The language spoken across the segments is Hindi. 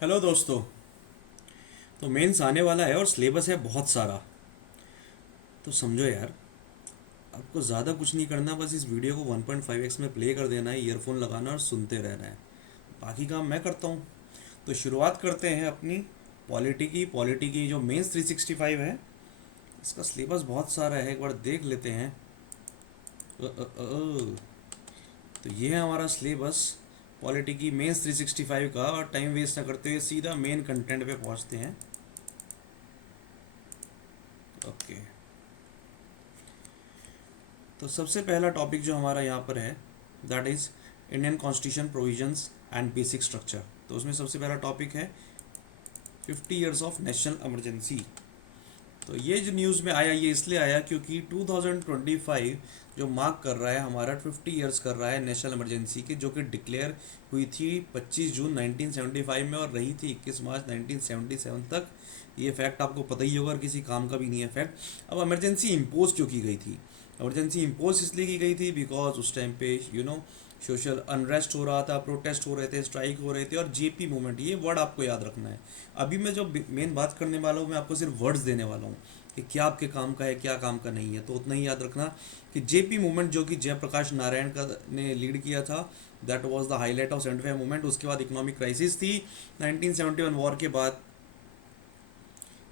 हेलो दोस्तों। तो मेंस आने वाला है और सिलेबस है बहुत सारा। तो समझो यार, आपको ज़्यादा कुछ नहीं करना, बस इस वीडियो को 1.5x में प्ले कर देना है, ईयरफोन लगाना और सुनते रहना है। बाकी काम मैं करता हूँ। तो शुरुआत करते हैं अपनी पॉलिटी की जो मेंस 365 है। इसका सिलेबस बहुत सारा है, एक बार देख लेते हैं। तो ये है हमारा सिलेबस पॉलिटी की मेंस 365 का। और टाइम वेस्ट ना करते हुए सीधा मेन कंटेंट पे पहुँचते हैं। ओके। तो सबसे पहला टॉपिक जो हमारा यहाँ पर है, that is Indian constitution provisions and basic structure. तो उसमें सबसे पहला टॉपिक है 50 ईयर्स ऑफ नेशनल इमरजेंसी। तो ये जो न्यूज़ में आया, ये इसलिए आया क्योंकि 2025 जो मार्क कर रहा है हमारा 50 ईयर्स कर रहा है नेशनल इमरजेंसी के, जो कि डिक्लेयर हुई थी 25 जून 1975 में और रही थी 21 मार्च 1977 तक। ये फैक्ट आपको पता ही होगा और किसी काम का भी नहीं है फैक्ट। अब इमरजेंसी इम्पोज क्यों की गई थी? इमरजेंसी इम्पोज इसलिए की गई थी बिकॉज उस टाइम पे सोशल अनरेस्ट हो रहा था, प्रोटेस्ट हो रहे थे, स्ट्राइक हो रहे थे और जेपी मूवमेंट, ये वर्ड आपको याद रखना है। अभी मैं जो मेन बात करने वाला हूँ, मैं आपको सिर्फ वर्ड्स देने वाला हूँ कि क्या आपके काम का है, क्या काम का नहीं है। तो उतना ही याद रखना कि जेपी मूवमेंट जो कि जयप्रकाश नारायण का ने लीड किया था, that was the highlight of 75 movement. उसके बाद इकोनॉमिक क्राइसिस थी 1971 वॉर के बाद।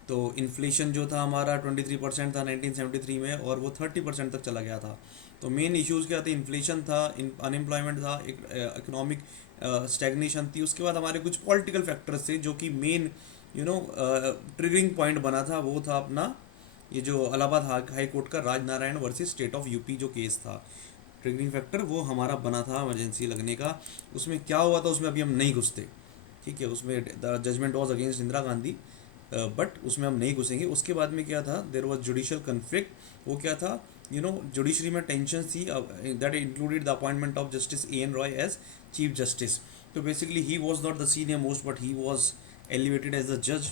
तो इन्फ्लेशन जो था हमारा 23% था 1973 में, और वो 30% तक चला गया था। तो मेन इश्यूज़ क्या थे? इन्फ्लेशन था, अनएम्प्लॉयमेंट था, इकोनॉमिक स्टैग्नेशन थी। उसके बाद हमारे कुछ पॉलिटिकल फैक्टर्स थे जो कि मेन ट्रिगरिंग पॉइंट बना था। वो था अपना ये जो इलाहाबाद हाई कोर्ट का Rajnarayan versus state of UP जो केस था। ट्रिगरिंग फैक्टर वो हमारा बना था इमरजेंसी लगने का। उसमें क्या हुआ था उसमें अभी हम नहीं घुसते, ठीक है। उसमें the judgement was against Indira Gandhi, but उसमें हम नहीं घुसेंगे। उसके बाद में क्या था? There was judicial conflict. वो क्या था? जुडिशरी में टेंशन थी, that included the appointment of justice A N Ray as chief justice. तो basically he was not the senior most, but he was elevated as the जज,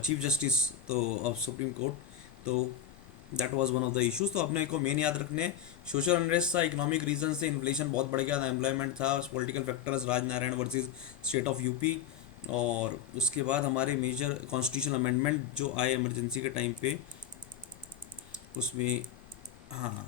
चीफ जस्टिस तो ऑफ सुप्रीम कोर्ट। तो that was one of the issues. तो अपने को मेन याद रखने, सोशल अनरेस्ट था, इकोनॉमिक रीजन से, इन्फ्लेशन बहुत बढ़ गया था, एम्प्लॉयमेंट था, political factors Rajnarayan versus state of UP. और उसके बाद हमारे मेजर कॉन्स्टिट्यूशन अमेंडमेंट जो आए इमरजेंसी के टाइम पे, उसमें हाँ।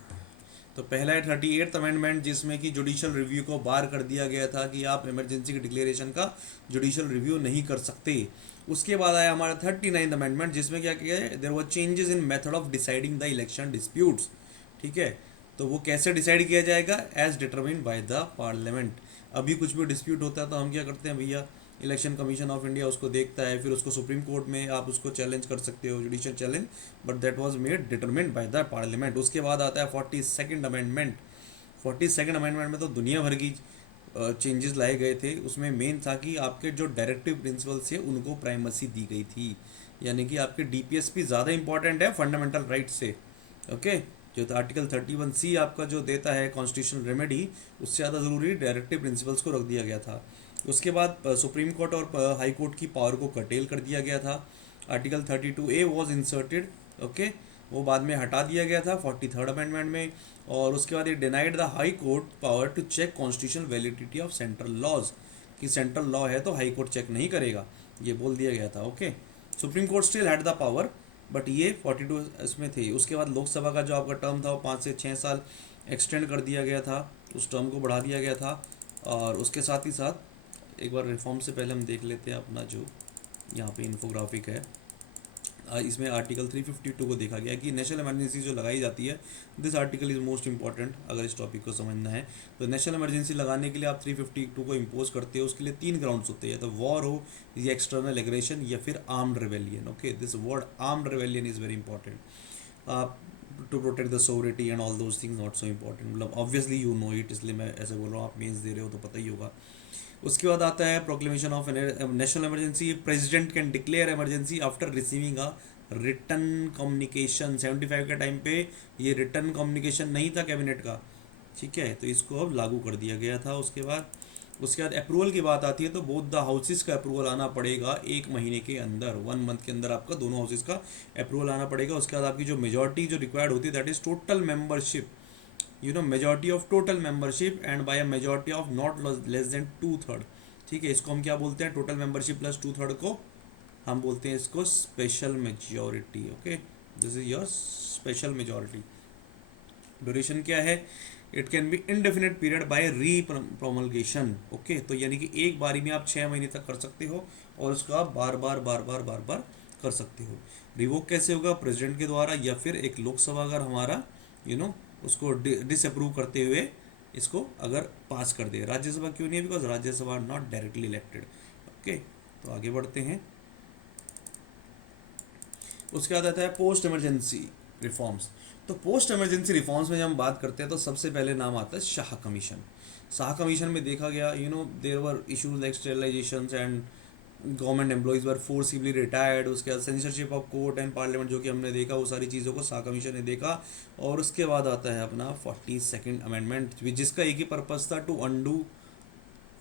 तो पहला है 38th अमेंडमेंट, जिसमें कि जुडिशियल रिव्यू को बार कर दिया गया था कि आप इमरजेंसी की डिक्लेरेशन का जुडिशियल रिव्यू नहीं कर सकते। उसके बाद आया हमारा 39th अमेंडमेंट, जिसमें क्या किया है? There were changes in method of deciding the election disputes, ठीक है। तो वो कैसे डिसाइड किया जाएगा? As determined by the parliament. अभी कुछ भी डिस्प्यूट होता है तो हम क्या करते हैं भैया, इलेक्शन कमीशन ऑफ इंडिया उसको देखता है, फिर उसको सुप्रीम कोर्ट में आप उसको चैलेंज कर सकते हो, judicial challenge, but that was made determined by the parliament. उसके बाद आता है 42nd अमेंडमेंट। 42nd अमेंडमेंट में तो दुनिया भर की चेंजेस लाए गए थे। उसमें मेन था कि आपके जो डायरेक्टिव प्रिंसिपल्स थे उनको प्राइमेसी दी गई थी, यानी कि आपके डीपीएसपी ज़्यादा इंपॉर्टेंट है फंडामेंटल राइट से। ओके। जो आर्टिकल 31C आपका जो देता है कॉन्स्टिट्यूशनल रेमेडी, उससे ज़्यादा ज़रूरी डायरेक्टिव प्रिंसिपल्स को रख दिया गया था। उसके बाद सुप्रीम कोर्ट और हाई कोर्ट की पावर को कर्टेल कर दिया गया था। Article 32A was inserted, okay. वो बाद में हटा दिया गया था 43rd अमेंडमेंट में। और उसके बाद ये denied the high court power to check constitutional validity of central laws, कि सेंट्रल लॉ है तो हाई कोर्ट चेक नहीं करेगा, ये बोल दिया गया था। Okay. Supreme court still had the power, but ये 42 इसमें थे। उसके बाद लोकसभा का जो आपका टर्म था वो 5 से 6 साल एक्सटेंड कर दिया गया था, उस टर्म को बढ़ा दिया गया था। और उसके साथ ही साथ एक बार रिफॉर्म से पहले हम देख लेते हैं अपना जो यहाँ पे इन्फोग्राफिक है। इसमें आर्टिकल 352 को देखा गया कि नेशनल इमरजेंसी जो लगाई जाती है, this article is most important अगर इस टॉपिक को समझना है। तो नेशनल इमरजेंसी लगाने के लिए आप 352 को इम्पोज करते हो, उसके लिए 3 ग्राउंड्स होते हैं, तो वॉर हो, या एक्सटर्नल एग्रेशन, या फिर armed rebellion. Okay, this word armed rebellion is very important. To protect the sovereignty and all those things not so important, मतलब ऑब्वियसली यू नो इट, इसलिए मैं ऐसे बोल रहा हूँ, आप मेंस दे रहे हो तो पता ही होगा। उसके बाद आता है proclamation of national emergency. President can declare emergency after receiving a return communication. 75 के टाइम पे ये रिटर्न कम्युनिकेशन नहीं था कैबिनेट का, ठीक है, तो इसको अब लागू कर दिया गया था। उसके बाद अप्रूवल की बात आती है तो बोथ द हाउसेस का अप्रूवल आना पड़ेगा 1 महीने के अंदर, 1 मंथ के अंदर आपका दोनों हाउसेस का अप्रूवल आना पड़ेगा। उसके बाद आपकी जो मेजॉरिटी जो रिक्वायर्ड होती है, that is total membership, majority of total membership, and by a majority of not less than 2/3। ठीक है, इसको हम क्या बोलते हैं, टोटल मेंबरशिप प्लस 2/3 को हम बोलते हैं इसको special majority. Okay, this is your special majority. Duration क्या है, it can be indefinite period by री प्रोमलगेशन। ओके, तो यानी कि एक बारी में आप 6 महीने तक कर सकते हो और उसको आप बार बार बार बार बार बार कर सकते हो। रिवोक कैसे होगा, प्रेसिडेंट के द्वारा या फिर एक लोकसभा अगर हमारा उसको डिसअप्रूव करते हुए इसको अगर पास कर दे। राज्यसभा क्यों नहीं है, because Rajya Sabha are not directly elected. Okay, तो आगे बढ़ते हैं। उसके बाद आता है पोस्ट इमरजेंसी रिफॉर्म्स। तो पोस्ट इमरजेंसी रिफॉर्म्स में जब हम बात करते हैं तो सबसे पहले नाम आता है शाह कमीशन। शाह कमीशन में देखा गया there were issues like sterilization and government employees were forcibly retired. उसके बाद censorship of court and parliament जो कि हमने देखा, वो सारी चीज़ों को शाह कमीशन ने देखा। और उसके बाद आता है अपना 42nd अमेंडमेंट, जिसका एक ही पर्पज़ था, टू अंडू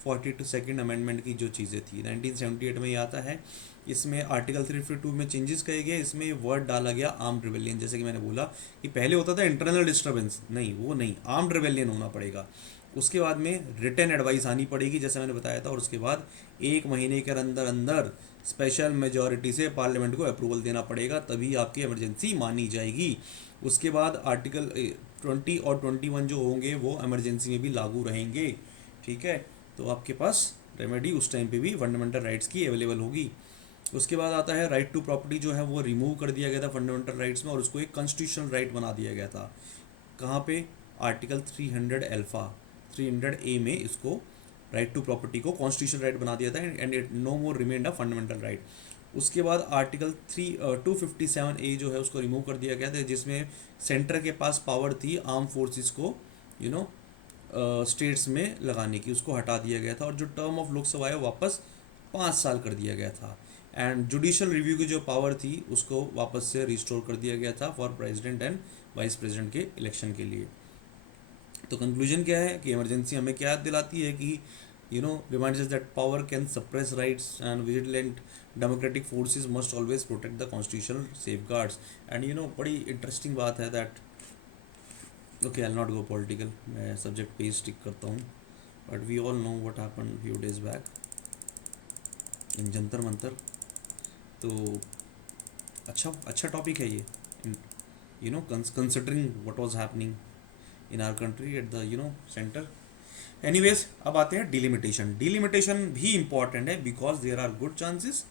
42nd अमेंडमेंट की जो चीज़ें थी 1978 में ये आता है। इसमें आर्टिकल 352 में चेंजेस किए गए, इसमें वर्ड डाला गया आर्म्ड रिबेलियन। जैसे कि मैंने बोला कि पहले होता था इंटरनल डिस्टर्बेंस, नहीं वो नहीं, आर्म्ड रिबेलियन होना पड़ेगा। उसके बाद में रिटन एडवाइस आनी पड़ेगी जैसे मैंने बताया था, और उसके बाद 1 महीने के अंदर अंदर स्पेशल मेजॉरिटी से पार्लियामेंट को अप्रूवल देना पड़ेगा, तभी आपकी इमरजेंसी मानी जाएगी। उसके बाद आर्टिकल 20 और 21 जो होंगे वो इमरजेंसी में भी लागू रहेंगे। ठीक है, तो आपके पास रेमेडी उस टाइम पे भी फंडामेंटल राइट्स की अवेलेबल होगी। उसके बाद आता है राइट टू प्रॉपर्टी, जो है वो रिमूव कर दिया गया था फंडामेंटल राइट्स में और उसको एक कॉन्स्टिट्यूशनल राइट बना दिया गया था। कहाँ पे, आर्टिकल 300 अल्फा 300A में इसको राइट टू प्रॉपर्टी को कॉन्स्टिट्यूशनल राइट बना दिया था and it no more remained a fundamental right. उसके बाद आर्टिकल 257A जो है उसको रिमूव कर दिया गया था, जिसमें सेंटर के पास पावर थी आर्म फोर्सेस को स्टेट्स में लगाने की, उसको हटा दिया गया था। और जो टर्म ऑफ लोकसभा है वापस 5 साल कर दिया गया था। एंड जुडिशल रिव्यू की जो पावर थी उसको वापस से रिस्टोर कर दिया गया था for president and vice president के इलेक्शन के लिए। तो कंक्लूजन क्या है कि इमरजेंसी हमें क्या याद दिलाती है कि reminds us that power can suppress rights and vigilant democratic forces must always protect the constitutional safeguards. And बड़ी इंटरेस्टिंग बात है that, okay I will not go political, मैं सब्जेक्ट पे स्टिक करता हूँ। But we all know what happened few days back in Jantar Mantar. तो अच्छा टॉपिक है ये, considering what was happening in our country at the centre. Anyways, अब आते हैं डिलिमिटेशन। डिलिमिटेशन भी इम्पॉर्टेंट है because there are good chances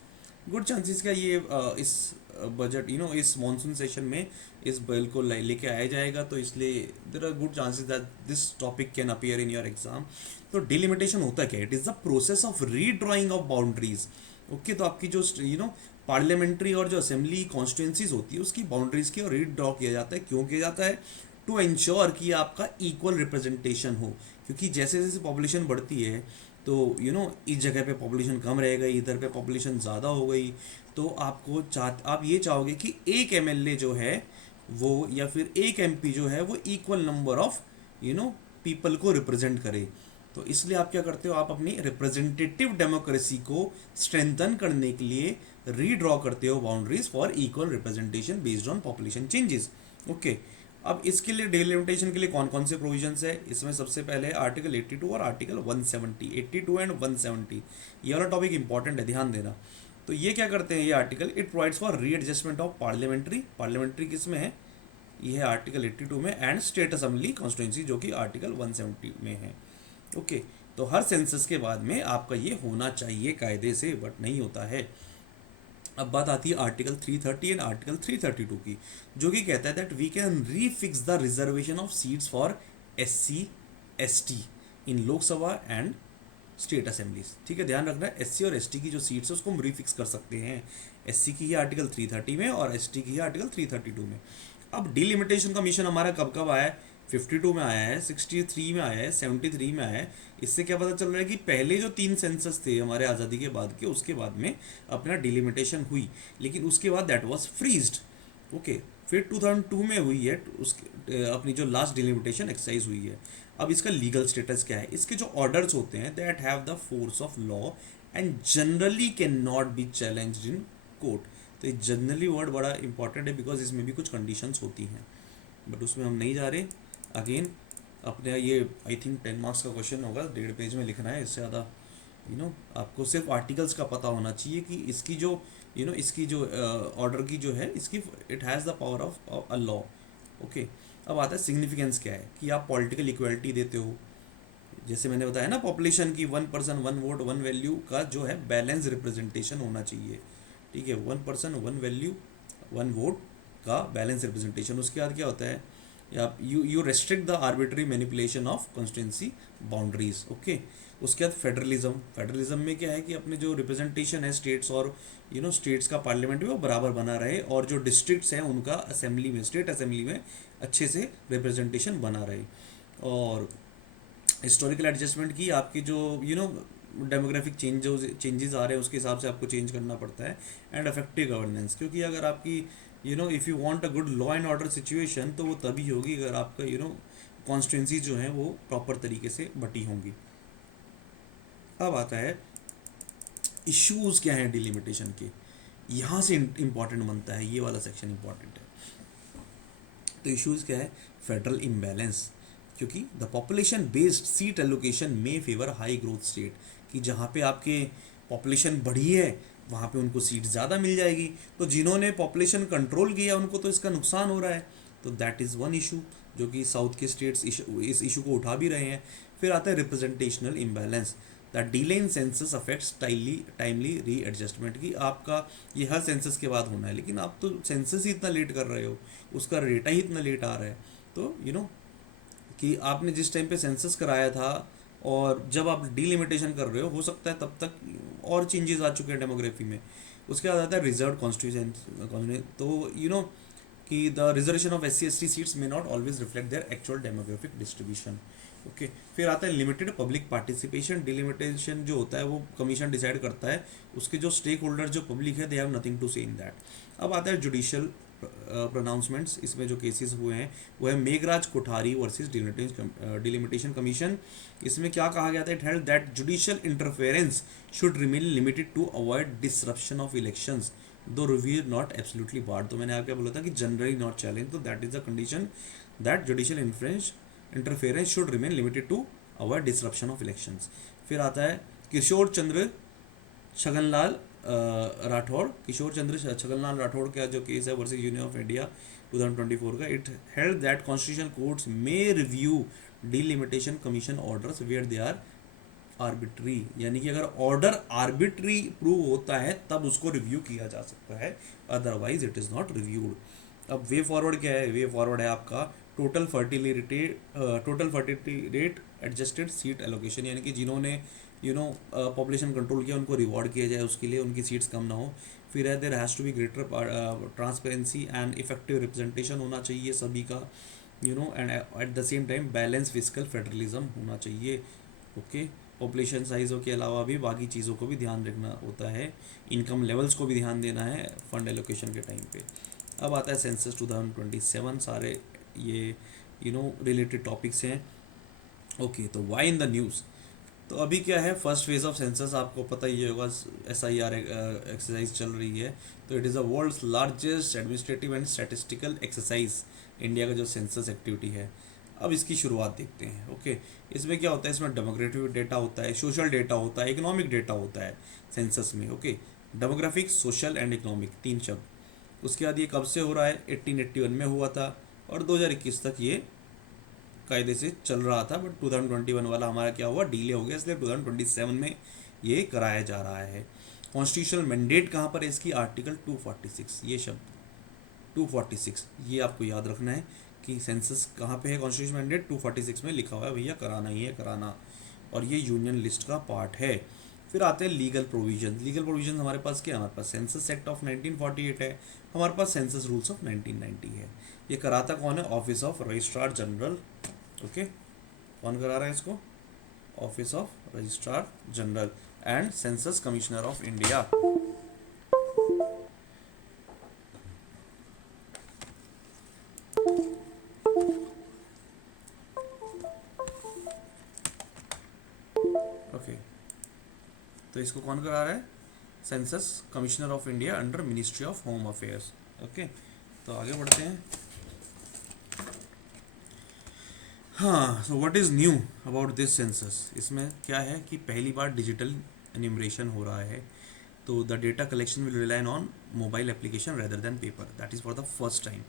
क्या ये इस बजट इस मॉनसून सेशन में इस बिल को लेके आया जाएगा, तो इसलिए there are good chances that this topic can appear in your exam. तो डिलिमिटेशन होता क्या है, it is the process of redrawing of boundaries. Okay, तो आपकी जो पार्लियामेंट्री और जो असेंबली कॉन्स्टिट्यूंसीज होती है उसकी बाउंड्रीज की और रीड्रॉ किया जाता है। क्यों किया जाता है, टू इंश्योर कि आपका इक्वल रिप्रेजेंटेशन हो। क्योंकि जैसे जैसे पॉपुलेशन बढ़ती है तो इस जगह पे पॉपुलेशन कम रह गई, इधर पे पॉपुलेशन ज़्यादा हो गई, तो आप ये चाहोगे कि एक एमएलए जो है वो या फिर एक एमपी जो है वो इक्वल नंबर ऑफ पीपल को रिप्रेजेंट करे। तो इसलिए आप क्या करते हो, आप अपनी रिप्रेजेंटेटिव डेमोक्रेसी को स्ट्रेंथन करने के लिए रीड्रॉ करते हो boundaries for equal representation based on population changes. Okay, अब इसके लिए डिलिमिटेशन के लिए कौन कौन से प्रोविजंस है, इसमें सबसे पहले आर्टिकल 82 और आर्टिकल 170, 82 एंड 170। ये वाला टॉपिक इंपॉर्टेंट है, ध्यान देना। तो ये क्या करते हैं, ये article it provides for readjustment of parliamentary किस में है, ये है आर्टिकल 82 में, एंड स्टेट असेंबली कॉन्स्टिट्यूंसी जो कि आर्टिकल 170 में है। ओके, तो हर सेंसस के बाद में आपका ये होना चाहिए कायदे से, बट नहीं होता है। अब बात आती है आर्टिकल 330 एंड आर्टिकल 332 की, जो कि कहता है that we can refix the reservation of seats for SC ST in Lok Sabha and state assemblies. ठीक है, ध्यान रखना है SC और ST की जो सीट्स है उसको हम रीफिक्स कर सकते हैं। SC की है आर्टिकल 330 में और ST की है आर्टिकल 332 में। अब डिलिमिटेशन का मिशन हमारा कब कब आया है, 52 में आया है, 63 में आया है, 73 में आया है। इससे क्या पता चल रहा है कि पहले जो 3 सेंसस थे हमारे आज़ादी के बाद के, उसके बाद में अपना डिलिमिटेशन हुई, लेकिन उसके बाद दैट वाज फ्रीज्ड। ओके, फिर 2002 में हुई है उसके अपनी जो लास्ट डिलिमिटेशन एक्सरसाइज हुई है। अब इसका लीगल स्टेटस क्या है, इसके जो ऑर्डर्स होते हैं that have the force of law and generally can not be challenged in court. तो ये जनरली वर्ड बड़ा इंपॉर्टेंट है बिकॉज इसमें भी कुछ कंडीशंस होती हैं, बट उसमें हम नहीं जा रहे। अगेन अपने ये आई थिंक 10 मार्क्स का क्वेश्चन होगा, 1.5 पेज में लिखना है, इससे ज़्यादा आपको सिर्फ आर्टिकल्स का पता होना चाहिए कि इसकी जो इसकी जो ऑर्डर की जो है इसकी it has the power of a law. Okay, अब आता है सिग्निफिकेंस क्या है कि आप पॉलिटिकल इक्वलिटी देते हो। जैसे मैंने बताया ना, पॉपुलेशन की 1 पर्सन 1 वोट 1 वैल्यू का जो है बैलेंस रिप्रेजेंटेशन होना चाहिए। ठीक है, 1 पर्सन 1 वैल्यू 1 वोट का बैलेंस रिप्रेजेंटेशन। उसके बाद क्या होता है, you restrict the arbitrary manipulation of constituency boundaries. Okay, उसके बाद फेडरलिज्म में क्या है कि अपने जो रिप्रेजेंटेशन है स्टेट्स और स्टेट्स का पार्लियामेंट में वो बराबर बना रहे, और जो डिस्ट्रिक्ट्स हैं उनका असेंबली में, स्टेट असेंबली में अच्छे से रिप्रेजेंटेशन बना रहे। और हिस्टोरिकल एडजस्टमेंट की आपकी जो डेमोग्राफिक चेंजेस आ रहे हैं उसके हिसाब से आपको चेंज करना पड़ता है। एंड इफेक्टिव गवर्नेंस, क्योंकि अगर आपकी if you want a good law and order situation तो वो तभी होगी अगर आपका कॉन्स्टिट्यूंसी जो है वो प्रॉपर तरीके से बटी होंगी। अब आता है इश्यूज क्या हैं डिलिमिटेशन के, यहाँ से इम्पॉर्टेंट बनता है, ये वाला सेक्शन इम्पॉर्टेंट है। तो इश्यूज क्या है, फेडरल इम्बैलेंस, क्योंकि the population based seat allocation में फेवर हाई ग्रोथ स्टेट, कि जहाँ पे आपके पॉपुलेशन बढ़ी है वहाँ पे उनको सीट ज़्यादा मिल जाएगी, तो जिन्होंने पॉपुलेशन कंट्रोल किया उनको तो इसका नुकसान हो रहा है। तो दैट इज़ वन इशू जो कि साउथ के स्टेट्स इस इशू को उठा भी रहे हैं। फिर आता है representational imbalance, that delay in census affects timely री एडजस्टमेंट, की आपका ये हर सेंसस के बाद होना है लेकिन आप तो सेंसस ही इतना लेट कर रहे हो, उसका डेटा ही इतना लेट आ रहा है। तो कि आपने जिस टाइम पे सेंसस कराया था और जब आप डीलिमिटेशन कर रहे हो सकता है तब तक और चेंजेस आ चुके हैं डेमोग्राफी में। उसके बाद आता है रिजर्व कॉन्स्टिट्यूशन, तो कि the reservation of SC/ST seats में not always reflect their actual demographic distribution. Okay, फिर आता है लिमिटेड पब्लिक पार्टिसिपेशन, डिलिमिटेशन जो होता है वो कमीशन डिसाइड करता है, उसके जो स्टेक होल्डर जो पब्लिक है दे हैव नथिंग टू से इन दैट। अब आता है जुडिशियल प्रोनाउंसमेंट्स, इसमें जो केसेस हुए हैं वो है Meghraj Kothari versus delimitation commission. इसमें क्या कहा गया था, it held that judicial interference should remain limited to avoid disruption of elections though review not absolutely barred. तो मैंने आपको बोला था कि जनरली नॉट चैलेंज, तो that is the condition that judicial interference should remain limited to avoid disruption of elections. फिर आता है किशोर चंद्र छगनलाल राठौड़ का जो केस है वर्सेस यूनियन ऑफ इंडिया 2024 का, it held that constitution courts में review delimitation commission orders where they are arbitrary, यानी कि अगर ऑर्डर आर्बिट्री प्रूव होता है तब उसको रिव्यू किया जा सकता है, otherwise it is not reviewed. अब वे फॉरवर्ड क्या है, वे फॉरवर्ड है आपका total fertility rate adjusted seat allocation, यानी कि जिन्होंने पॉपुलेशन कंट्रोल किया उनको रिवॉर्ड किया जाए, उसके लिए उनकी सीट्स कम ना हो। फिर है there has to be greater transparency and effective representation होना चाहिए सभी का, and at the same time balance physical federalism होना चाहिए। ओके, पॉपुलेशन साइज़ों के अलावा भी बाकी चीज़ों को भी ध्यान रखना होता है, इनकम लेवल्स को भी ध्यान देना है फंड एलोकेशन के टाइम पे। अब आता है सेंसस 2027, सारे ये रिलेटेड टॉपिक्स हैं। ओके, तो वाई इन द न्यूज़, तो अभी क्या है, फर्स्ट फेज ऑफ सेंसस आपको पता ही होगा, SIR एक्सरसाइज चल रही है। तो it is the world's largest administrative and statistical exercise, India का जो सेंसस एक्टिविटी है। अब इसकी शुरुआत देखते हैं। ओके, इसमें क्या होता है, इसमें डेमोग्राफिक डेटा होता है, सोशल डेटा होता है, इकोनॉमिक डेटा होता है सेंसस में। Okay, demographic, social and economic, 3 शब्द। उसके बाद ये कब से हो रहा है, 1881 में हुआ था और 2021 तक ये कायदे से चल रहा था, बट 2021 वाला हमारा क्या हुआ, डिले हो गया, इसलिए 2027 में ये कराया जा रहा है। कॉन्स्टिट्यूशनल मैंडेट कहाँ पर है इसकी, आर्टिकल 246, ये शब्द 246 ये आपको याद रखना है कि सेंसस कहाँ पे है, कॉन्स्टिट्यूशनल मैंडेट 246 में लिखा हुआ है भैया, कराना ही है कराना, और ये यूनियन लिस्ट का पार्ट है। फिर आते हैं लीगल प्रोविजन हमारे पास क्या है, हमारे पास सेंसस एक्ट ऑफ 1948 है, हमारे पास सेंसस रूल्स ऑफ 1990 है। ये कराता कौन है, office of registrar general. Okay, कौन करा रहा है इसको, office of registrar general and census commissioner of India. Okay, तो इसको कौन करा रहा है, census commissioner of India under ministry of home affairs. Okay, तो आगे बढ़ते हैं। हाँ, so what is knew about this census, इसमें क्या है कि पहली बार डिजिटल एन्यूमरेशन हो रहा है, तो the data collection will rely on mobile application rather than paper, that is for the first time.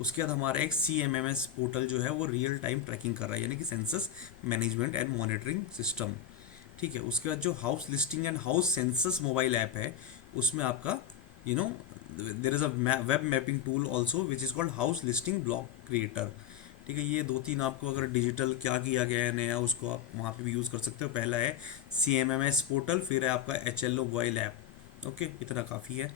उसके बाद हमारा एक CMMS पोर्टल जो है वो रियल टाइम ट्रैकिंग कर रहा है, यानी कि census management and monitoring system. ठीक है, उसके बाद जो house listing and house census mobile app है, उसमें आपका you know there is a web mapping tool also which is called house listing block creator. ठीक है, ये 2-3 आपको अगर डिजिटल क्या किया गया है नया, उसको आप वहाँ पे भी यूज़ कर सकते हो। पहला है CMMS पोर्टल, फिर है आपका HLO मोबाइल ऐप। ओके, इतना काफ़ी है।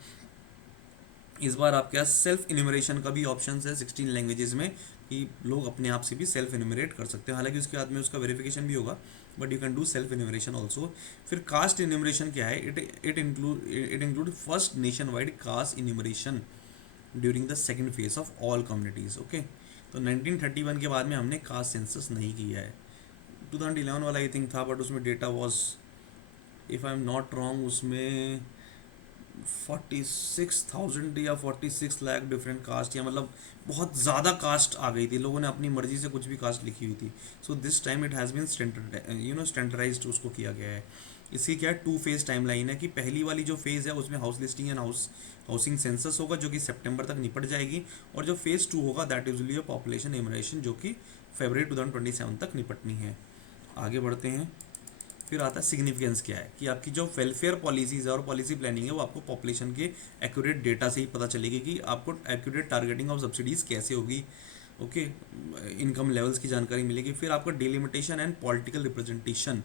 इस बार आपके पास सेल्फ इन्यूमरेशन का भी ऑप्शन है 16 लैंग्वेजेस में, कि लोग अपने आप से भी सेल्फ इन्यूमरेट कर सकते हैं। हालांकि उसके बाद में उसका वेरिफिकेशन भी होगा, but you can do self enumeration also. फिर कास्ट इन्यूमरेशन क्या है? It include first nation wide caste enumeration during the second phase of all communities. Okay, तो 1931 के बाद में हमने कास्ट सेंसस नहीं किया है। 2011 वाला आई थिंक था, बट उसमें data was, if I am not wrong, उसमें 46,000 या 46 लाख डिफरेंट कास्ट, या मतलब बहुत ज़्यादा कास्ट आ गई थी, लोगों ने अपनी मर्जी से कुछ भी कास्ट लिखी हुई थी। So this time it has been standardized उसको किया गया है। इसकी क्या है, 2 फेज़ टाइमलाइन है, कि पहली वाली जो फेज़ है उसमें house listing and housing census होगा, जो कि सितंबर तक निपट जाएगी। और जो फेज़ 2 होगा दैट इज विल पॉपुलेशन इमरेशन, जो कि फरवरी 2027 तक निपटनी है। आगे बढ़ते हैं। फिर आता है सिग्निफिकेंस क्या है, कि आपकी जो वेलफेयर पॉलिसीज़ है और पॉलिसी प्लानिंग है वो आपको पॉपुलेशन के एक्यूरेट डेटा से ही पता चलेगी, कि आपको एक्यूरेट टारगेटिंग ऑफ सब्सिडीज़ कैसे होगी। ओके, इनकम लेवल्स की जानकारी मिलेगी। फिर आपका डिलिमिटेशन एंड पॉलिटिकल रिप्रेजेंटेशन,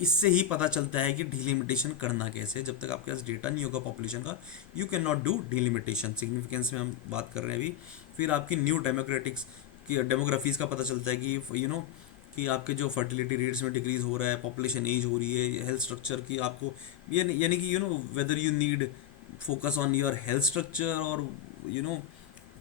इससे ही पता चलता है कि डिलिमिटेशन करना कैसे है। जब तक आपके पास डेटा नहीं होगा पॉपुलेशन का, you can not do delimitation. Significance में हम बात कर रहे हैं अभी। फिर आपकी न्यू डेमोक्रेटिक्स की डेमोग्राफीज़ का पता चलता है, कि कि आपके जो फर्टिलिटी रेट्स में डिक्रीज हो रहा है, पॉपुलेशन एज हो रही है, हेल्थ स्ट्रक्चर की आपको, यानी कि whether you need focus on your health structure, और यू नो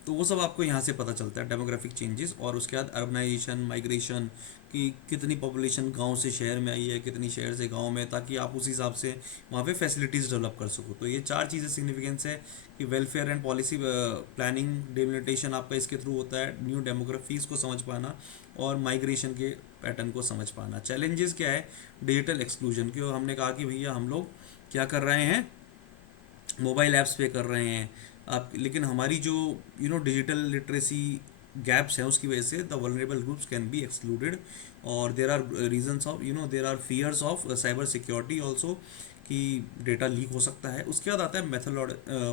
तो वो सब आपको यहाँ से पता चलता है, डेमोग्राफिक चेंजेस। और उसके बाद अर्बनाइजेशन, माइग्रेशन, कि कितनी पॉपुलेशन गांव से शहर में आई है, कितनी शहर से गांव में, ताकि आप उस हिसाब से वहाँ पे फैसिलिटीज़ डेवलप कर सको। तो ये 4 चीज़ें सिग्निफिकेंस है, कि welfare and policy planning, delimitation आपका इसके थ्रू होता है, न्यू डेमोग्राफीज़ को समझ पाना, और माइग्रेशन के पैटर्न को समझ पाना। चैलेंजेस क्या है? डिजिटल एक्सक्लूजन, क्यों हमने कहा कि भैया हम लोग क्या कर रहे हैं, मोबाइल ऐप्स पे कर रहे हैं आप, लेकिन हमारी जो डिजिटल लिटरेसी गैप्स हैं उसकी वजह से the vulnerable groups can be excluded. और there are reasons of there are fears of cyber security also, कि डेटा लीक हो सकता है। उसके बाद आता है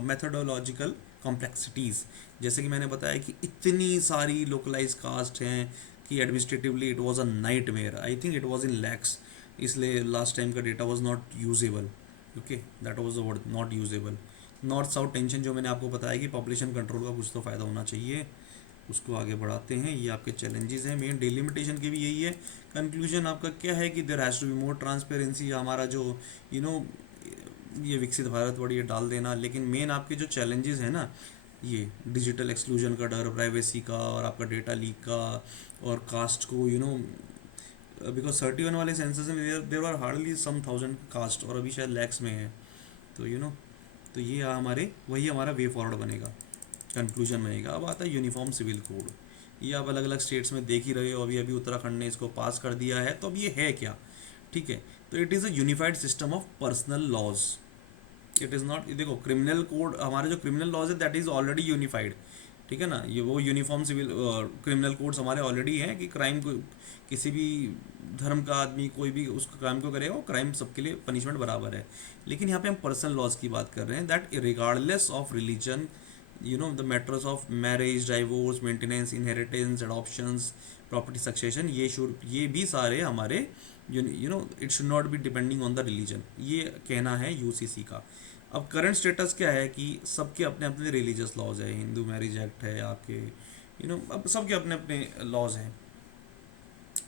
मेथडोलॉजिकल कॉम्प्लेक्सिटीज़, जैसे कि मैंने बताया कि इतनी सारी लोकलाइज कास्ट हैं कि administratively it was a nightmare. I think it was in lakhs, इसलिए लास्ट टाइम का data was not usable. Okay, that was the word, not usable. North south tension, जो मैंने आपको बताया कि पॉपुलेशन कंट्रोल का कुछ तो फ़ायदा होना चाहिए, उसको आगे बढ़ाते हैं। ये आपके चैलेंजेस हैं। मेन डिलिमिटेशन की भी यही है। कंक्लूजन आपका क्या है, कि there has to be more transparency, हमारा जो यू नो ये विकसित भारत वर्ड ये डाल देना। लेकिन मेन आपके जो चैलेंजेस हैं ना, ये डिजिटल एक्सक्लूजन का डर, प्राइवेसी का, और आपका डेटा लीक का, और कास्ट को बिकॉज 31 वाले सेंसस में there are hardly some 1000 caste, और अभी शायद लैक्स में है। तो तो ये हमारे वही हमारा वे फॉरवर्ड बनेगा, कंक्लूजन बनेगा। अब आता है यूनिफॉर्म सिविल कोड। ये आप अलग अलग स्टेट्स में देख ही रहे हो, अभी अभी उत्तराखंड ने इसको पास कर दिया है। तो अब ये है क्या? ठीक है, तो it is a unified system of personal laws. It is not, देखो क्रिमिनल कोड, हमारे जो क्रिमिनल लॉज है दैट इज़ ऑलरेडी यूनिफाइड। ठीक है ना, ये वो यूनिफॉर्म सिविल क्रिमिनल कोड्स हमारे ऑलरेडी हैं, कि क्राइम को किसी भी धर्म का आदमी कोई भी उस क्राइम को करेगा, वो क्राइम सबके लिए पनिशमेंट बराबर है। लेकिन यहाँ पे हम पर्सनल लॉज की बात कर रहे हैं, that regardless of religion, the matters of marriage, divorce, maintenance, inheritance, adoptions, property succession, ये भी सारे हमारे it should not be depending on the religion, ये कहना है यूसीसी का। अब करंट स्टेटस क्या है, कि सबके अपने अपने रिलीजियस लॉज है, हिंदू मैरिज एक्ट है आपके, अब सबके अपने अपने लॉज हैं।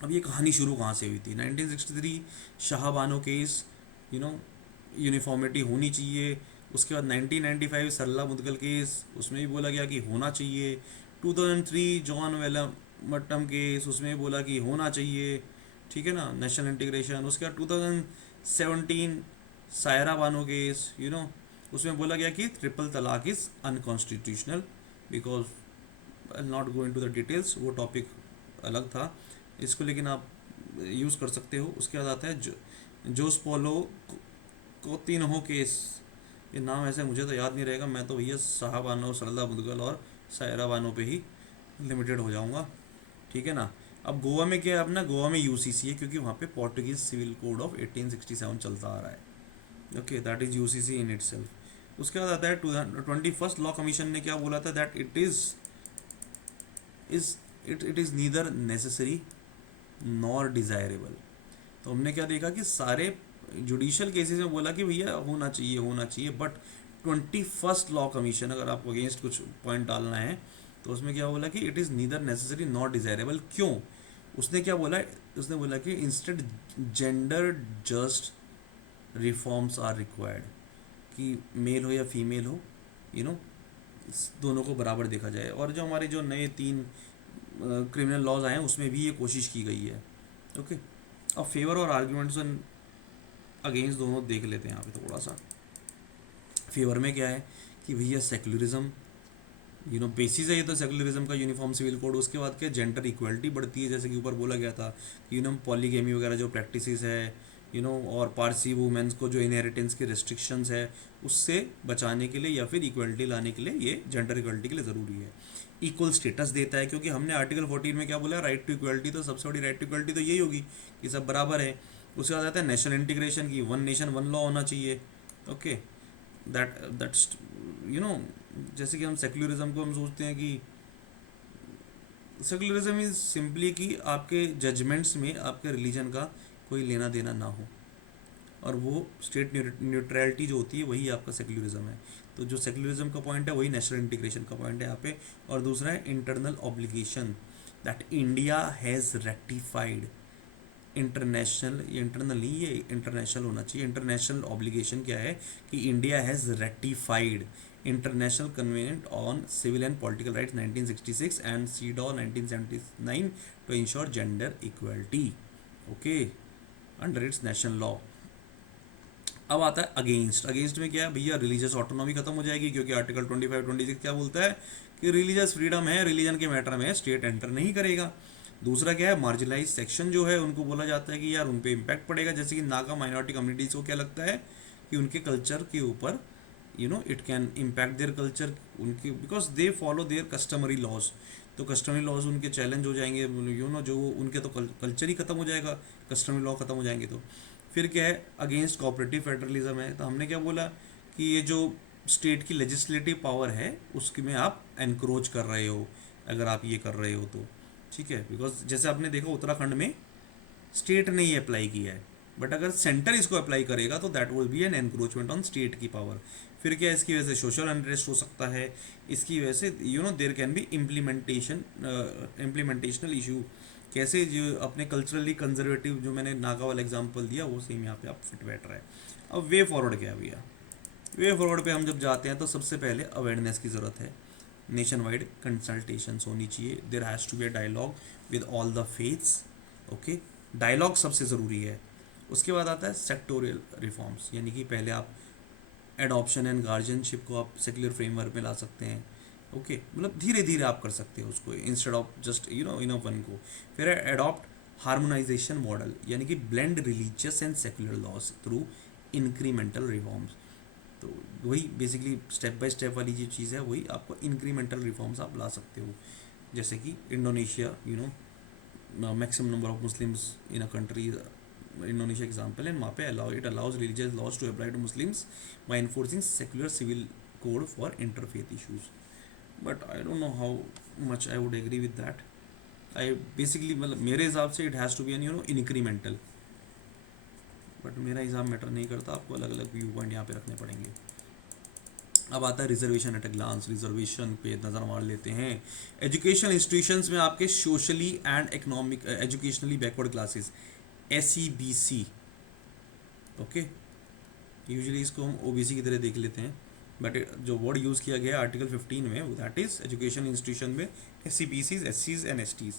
अब ये कहानी शुरू कहाँ से हुई थी? 1963 शाहबानो केस, यूनिफॉर्मिटी होनी चाहिए। उसके बाद 1995 सरला मुदगल केस, उसमें भी बोला गया कि होना चाहिए। 2003 जॉन वेलमटम केस, उसमें भी बोला कि होना चाहिए। ठीक है ना, नेशनल इंटीग्रेशन। उसके बाद 2017 सायरा बानो केस, उसमें बोला गया कि ट्रिपल तलाक is unconstitutional, because I not go into the details, वो टॉपिक अलग था, इसको लेकिन आप यूज़ कर सकते हो। उसके बाद आता है जोस पोलो कोतिन्हो केस, ये नाम ऐसे मुझे तो याद नहीं रहेगा, मैं तो भैया साहबानो, सरला मुदगल और सायरा बानो पे ही लिमिटेड हो जाऊंगा, ठीक है ना। अब गोवा में क्या है अपना, गोवा में यूसीसी है क्योंकि वहाँ पे पोर्टुगीज सिविल कोड ऑफ 1867 चलता आ रहा है। Okay, that is UCC in itself. उसके बाद आता है 21st लॉ कमीशन ने क्या बोला था, that it is neither necessary nor desirable. तो हमने क्या देखा कि सारे जुडिशियल केसेस में बोला कि भैया होना चाहिए होना चाहिए, बट 21st लॉ कमीशन, अगर आपको अगेंस्ट कुछ पॉइंट डालना है तो उसमें क्या बोला कि it is neither necessary not desirable. क्यों? उसने क्या बोला, उसने बोला कि instead gender just reforms are required, कि मेल हो या फीमेल हो, यू नो, दोनों को बराबर देखा जाए। और जो हमारे जो नए 3 क्रिमिनल लॉज आए हैं उसमें भी ये कोशिश की गई है। ओके, अब फेवर और आर्ग्यूमेंट्स अगेंस्ट दोनों देख लेते हैं यहाँ पे थोड़ा सा। फेवर में क्या है कि भैया सेकुलरिज्म, बेसिस है ये तो सेकुलरिज्म का, यूनिफॉर्म सिविल कोड। उसके बाद क्या, जेंडर इक्वलिटी बढ़ती है, जैसे कि ऊपर बोला गया था कि पॉलीगेमी वगैरह जो प्रैक्टिसेस है, और पारसी वुमेन्स को जो इनहेरिटेंस की रेस्ट्रिक्शंस है उससे बचाने के लिए या फिर इक्वलिटी लाने के लिए ये जेंडर इक्वलिटी के लिए ज़रूरी है। इक्वल स्टेटस देता है, क्योंकि हमने आर्टिकल 14 में क्या बोला, राइट टू इक्वलिटी, तो सबसे बड़ी राइट टू इक्वलिटी तो यही होगी कि सब बराबर है। उसके बाद आता है नेशनल इंटीग्रेशन की, वन नेशन वन लॉ होना चाहिए। ओके, दैट्स जैसे कि हम सेक्युलरिज्म को हम सोचते हैं कि सेक्युलरिज्म इज सिंपली कि आपके जजमेंट्स में आपके रिलीजन का कोई लेना देना ना हो, और वो स्टेट न्यूट्रलिटी जो होती है वही आपका सेक्युलरिज्म है। तो जो सेक्युलरिज्म का पॉइंट है वही नेशनल इंटीग्रेशन का पॉइंट है यहाँ पे। और दूसरा है internal obligation, that India has rectified international, ये इंटरनल नहीं, ये इंटरनेशनल होना चाहिए। इंटरनेशनल ऑब्लिगेशन क्या है कि India has rectified international covenant on civil and political rights 1966 and CEDAW 1979 to ensure gender equality, okay, under its national law. अब आता है अगेंस्ट। अगेंस्ट में क्या है भैया, रिलीजियस ऑटोनॉमी खत्म हो जाएगी, क्योंकि आर्टिकल 25-26 क्या बोलता है कि रिलीजियस फ्रीडम है, रिलीजन के मैटर में स्टेट एंटर नहीं करेगा। दूसरा क्या है, मार्जिनलाइज सेक्शन जो है उनको बोला जाता है कि यार उन पे इम्पैक्ट पड़ेगा, जैसे कि नागा माइनॉरिटी कम्युनिटीज़ को क्या लगता है कि उनके कल्चर के ऊपर it can impact their culture, उनके because they follow their customary laws, तो कस्टमरी लॉज उनके चैलेंज हो जाएंगे, जो उनके तो कल्चर ही खत्म हो जाएगा, कस्टमरी लॉ खत्म हो जाएंगे। तो फिर क्या है, अगेंस्ट कोऑपरेटिव फेडरलिज्म है। तो हमने क्या बोला कि ये जो स्टेट की लेजिस्लेटिव पावर है उसकी में आप एनक्रोच कर रहे हो, अगर आप ये कर रहे हो तो ठीक है, बिकॉज जैसे आपने देखा उत्तराखंड में स्टेट ने ये अप्लाई किया है, बट अगर सेंटर इसको अप्लाई करेगा तो that will be an encroachment on state की पावर। फिर क्या, इसकी वजह से सोशल अनरेस्ट हो सकता है, इसकी वजह से देयर कैन बी इम्प्लीमेंटेशनल इशू। कैसे जो अपने कल्चरली कंजर्वेटिव, जो मैंने नागा वाला एग्जांपल दिया वो सेम यहाँ पे आप फिट बैठ रहा है। अब वे फॉरवर्ड क्या है भैया, वे फॉरवर्ड पे हम जब जाते हैं तो सबसे पहले अवेयरनेस की ज़रूरत है, नेशन वाइड कंसल्टेशंस होनी चाहिए, there has to be a dialogue with all the faiths, okay, dialogue सबसे ज़रूरी है। उसके बाद आता है सेक्टोरियल रिफॉर्म्स, यानी कि पहले आप एडॉप्शन एंड गार्जियनशिप को आप सेक्युलर फ्रेमवर्क में ला सकते हैं, ओके, मतलब धीरे धीरे आप कर सकते हो उसको इंस्टेड ऑफ जस्ट वन को। फिर एडॉप्ट हार्मोनाइजेशन मॉडल, यानी कि blend religious and secular laws through incremental reforms. तो वही बेसिकली स्टेप बाय स्टेप वाली जो चीज़ है वही आपको इंक्रीमेंटल रिफॉर्म्स आप ला सकते हो। जैसे कि Indonesia, maximum number of Muslims in a country, Indonesia example है, वहाँ पे it allows religious laws to apply to Muslims by enforcing secular civil code for interfaith issues. But I don't know how much I would agree with that. I basically मतलब मेरे हिसाब से it has to be an incremental, but मेरा हिसाब मैटर नहीं करता, आपको अलग अलग व्यू पॉइंट यहाँ पे रखने पड़ेंगे। अब आता है reservation at a glance. Reservation पे नज़र मार लेते हैं। एजुकेशन इंस्टीट्यूशंस में आपके socially and economic educationally backward classes SEBC, okay, usually इसको हम OBC की तरह देख लेते हैं, बट जो वर्ड यूज़ किया गया आर्टिकल 15 में दैट इज़ एजुकेशन इंस्टीट्यूशन में SEBCs, SCs एंड STs,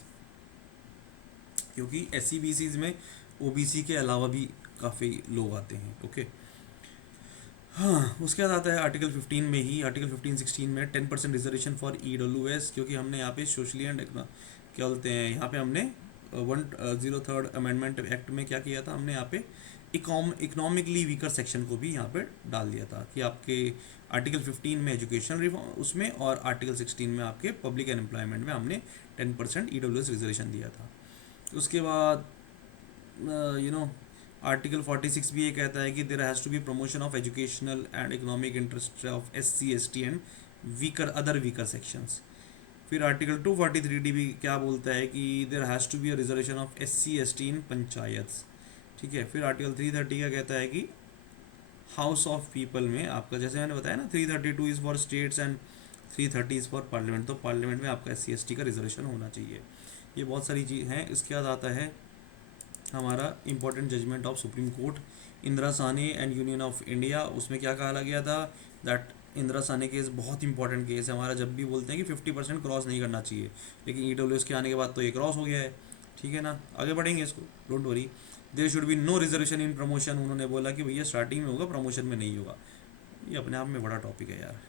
क्योंकि SEBCs में OBC के अलावा भी काफ़ी लोग आते हैं, ओके। हाँ, उसके बाद आता है आर्टिकल 15 में ही, आर्टिकल 15-16 में 10% रिजर्वेशन फॉर EWS, क्योंकि हमने यहाँ पे सोशली एंड क्या बोलते हैं, यहाँ पे हमने 103rd अमेंडमेंट एक्ट में क्या किया था, हमने यहाँ पे इकोनॉमिकली वीकर सेक्शन को भी यहाँ पे डाल दिया था कि आपके आर्टिकल 15 में एजुकेशन रिफॉर्म उसमें और आर्टिकल 16 में आपके पब्लिक एंड एम्प्लॉयमेंट में हमने 10% ईडब्ल्यूएस रिजर्वेशन दिया था। उसके बाद आर्टिकल 46 भी ये कहता है कि there has to be promotion of educational and economic interest of SC ST and weaker other weaker sections. फिर आर्टिकल 243D भी क्या बोलता है कि there has to be a reservation of SC ST in panchayat. ठीक है। फिर आर्टिकल 330 का कहता है कि हाउस ऑफ पीपल में आपका, जैसे मैंने बताया ना, 332 is for states and 330 is for parliament, तो पार्लियामेंट में आपका SC ST का रिजर्वेशन होना चाहिए। ये बहुत सारी चीज़ हैं। इसके बाद आता है हमारा important judgment of supreme court, Indira Sawhney and union of India. उसमें क्या कहा गया था दैट इंदिरा साहनी केस बहुत इंपॉर्टेंट केस है हमारा। जब भी बोलते हैं कि 50% क्रॉस नहीं करना चाहिए, लेकिन EWS के आने के बाद तो ये क्रॉस हो गया है। ठीक है ना, आगे बढ़ेंगे इसको, don't worry. There should be no reservation in promotion. उन्होंने बोला कि भैया स्टार्टिंग में होगा, प्रमोशन में नहीं होगा। ये अपने आप में बड़ा टॉपिक है यार।